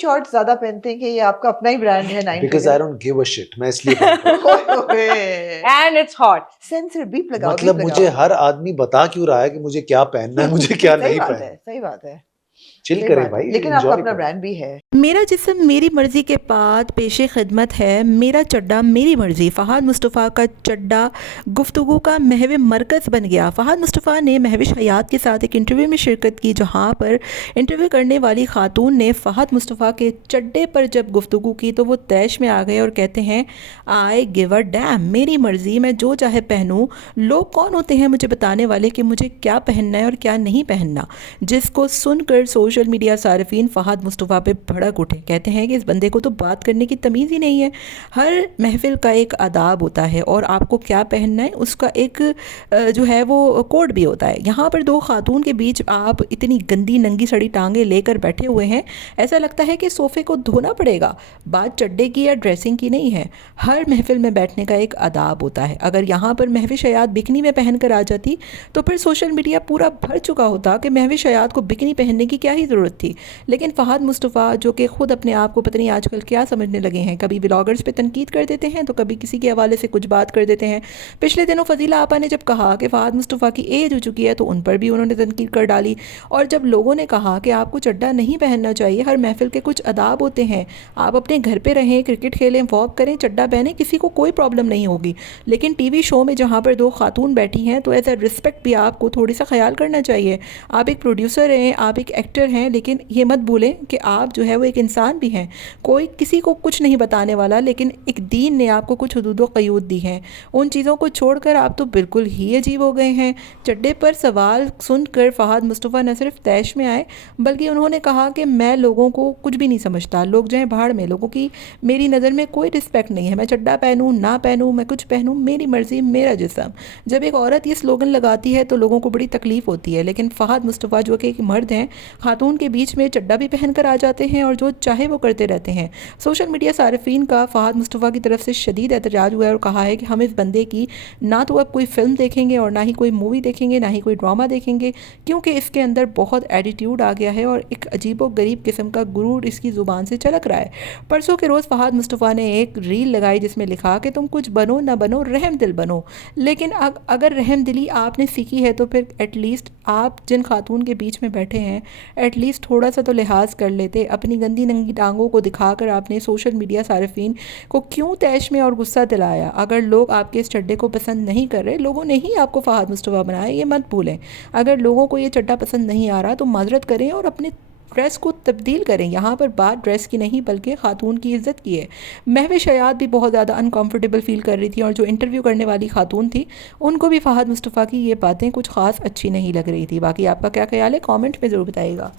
Short زیادہ پہنتے ہیں کہ یہ آپ کا اپنا ہی برانڈ ہے؟ Because I don't give a shit, میں اس لیے پہنتا ہوں. And it's hot. Censor beep لگاؤ. مطلب مجھے ہر آدمی بتا کیوں رہا ہے کہ مجھے کیا پہننا ہے، مجھے کیا نہیں پہننا. صحیح بات ہے، چل کریں بھائی، لیکن آپ کا اپنا برانڈ بھی ہے. میرا جسم میری مرضی کے بعد پیش خدمت ہے، میرا چڈا میری مرضی. فہد مصطفیٰ کا چڈا گفتگو کا محو مرکز بن گیا. فہد مصطفیٰ نے مہوش حیات کے ساتھ ایک انٹرویو میں شرکت کی، جہاں پر انٹرویو کرنے والی خاتون نے فہد مصطفیٰ کے چڈے پر جب گفتگو کی تو وہ طیش میں آ گئے اور کہتے ہیں آئی گیو اے ڈیم، میری مرضی، میں جو چاہے پہنوں. لوگ کون ہوتے ہیں مجھے بتانے والے کہ مجھے کیا پہننا ہے اور کیا نہیں پہننا؟ جس کو سن کر سوشل میڈیا صارفین فہد مصطفیٰ پہ بھڑک اٹھے. کہتے ہیں کہ اس بندے کو تو بات کرنے کی تمیز ہی نہیں ہے. ہر محفل کا ایک آداب ہوتا ہے اور آپ کو کیا پہننا ہے اس کا ایک جو ہے وہ کوڈ بھی ہوتا ہے. یہاں پر دو خاتون کے بیچ آپ اتنی گندی ننگی سڑی ٹانگیں لے کر بیٹھے ہوئے ہیں، ایسا لگتا ہے کہ صوفے کو دھونا پڑے گا. بات چڈے کی یا ڈریسنگ کی نہیں ہے، ہر محفل میں بیٹھنے کا ایک آداب ہوتا ہے. اگر یہاں پر مہوش حیات بکنی میں پہن کر آ جاتی تو پھر سوشل میڈیا پورا بھر چکا ہوتا کہ مہوش حیات کو بکنی پہننے کی کیا ہی ضرورت تھی. لیکن فہد مصطفیٰ جو کہ خود اپنے آپ کو پتہ نہیں آج کل کیا سمجھنے لگے ہیں، کبھی بلاگرز پہ تنقید کر دیتے ہیں تو کبھی کسی کے حوالے سے کچھ بات کر دیتے ہیں. پچھلے دنوں فضیلہ آپا نے جب کہا کہ فہد مصطفیٰ کی ایج ہو چکی ہے تو ان پر بھی انہوں نے تنقید کر ڈالی. اور جب لوگوں نے کہا کہ آپ کو چڈا نہیں پہننا چاہیے، ہر محفل کے کچھ آداب ہوتے ہیں، آپ اپنے گھر پہ رہیں، کرکٹ کھیلیں، واک کریں، چڈا پہنیں، کسی کو کوئی پرابلم نہیں ہوگی. لیکن ٹی وی شو میں جہاں پر دو خاتون بیٹھی ہیں تو ایز اے رسپیکٹ بھی آپ کو تھوڑی سا خیال کرنا چاہیے. آپ ایک پروڈیوسر ہیں، آپ ایک ایکٹر ہیں، لیکن یہ مت بھولیں کہ آپ جو ہے وہ ایک انسان بھی ہیں. کوئی کسی کو کچھ نہیں بتانے والا، لیکن ایک دین نے آپ کو کچھ حدود و قیود دی ہیں. ان چیزوں کو چھوڑ کر آپ تو بالکل ہی عجیب ہو گئے ہیں. چڈے پر سوال سن کر فہد مصطفیٰ نہ صرف طیش میں آئے بلکہ انہوں نے کہا کہ میں لوگوں کو کچھ بھی نہیں سمجھتا، لوگ جائیں بھاڑ میں، لوگوں کی میری نظر میں کوئی رسپیکٹ نہیں ہے. میں چڈا پہنوں نہ پہنوں، میں کچھ پہنوں، میری مرضی میرا جسم. جب ایک عورت یہ سلوگن لگاتی ہے تو لوگوں کو بڑی تکلیف ہوتی ہے، لیکن فہد مصطفیٰ جو کہ ایک مرد ہیں، خاتون کے بیچ میں چڈا بھی پہن کر آ جاتے ہیں اور جو چاہے وہ کرتے رہتے ہیں. سوشل میڈیا صارفین کا فہد مصطفیٰ کی طرف سے شدید احتجاج ہوا ہے اور کہا ہے کہ ہم اس بندے کی نہ تو اب کوئی فلم دیکھیں گے اور نہ ہی کوئی مووی دیکھیں گے، نہ ہی کوئی ڈرامہ دیکھیں گے، کیونکہ اس کے اندر بہت ایٹیٹیوڈ آ گیا ہے اور ایک عجیب و غریب قسم کا غرور اس کی زبان سے چلک رہا ہے. پرسوں کے روز فہد مصطفیٰ نے ایک ریل لگائی جس میں لکھا کہ تم کچھ بنو نہ بنو، رحم دل بنو. لیکن اگر رحم دلی آپ نے سیکھی ہے تو پھر ایٹ لیسٹ آپ جن خاتون کے بیچ میں بیٹھے ہیں ایٹ لیسٹ تھوڑا سا تو لحاظ کر لیتے. اپنی گندی ننگی ٹانگوں کو دکھا کر آپ نے سوشل میڈیا صارفین کو کیوں طیش میں اور غصہ دلایا؟ اگر لوگ آپ کے اس چڈے کو پسند نہیں کر رہے، لوگوں نے ہی آپ کو فہد مصطفیٰ بنایا، یہ مت بھولیں. اگر لوگوں کو یہ چڈا پسند نہیں آ رہا تو معذرت کریں اور اپنے ڈریس کو تبدیل کریں. یہاں پر بات ڈریس کی نہیں بلکہ خاتون کی عزت کی ہے. مہوش حیات بھی بہت زیادہ انکمفرٹیبل فیل کر رہی تھی اور جو انٹرویو کرنے والی خاتون تھی ان کو بھی فہد مصطفیٰ کی یہ باتیں کچھ خاص اچھی نہیں لگ رہی تھی. باقی آپ کا کیا خیال ہے کامنٹ میں ضرور بتائیے گا.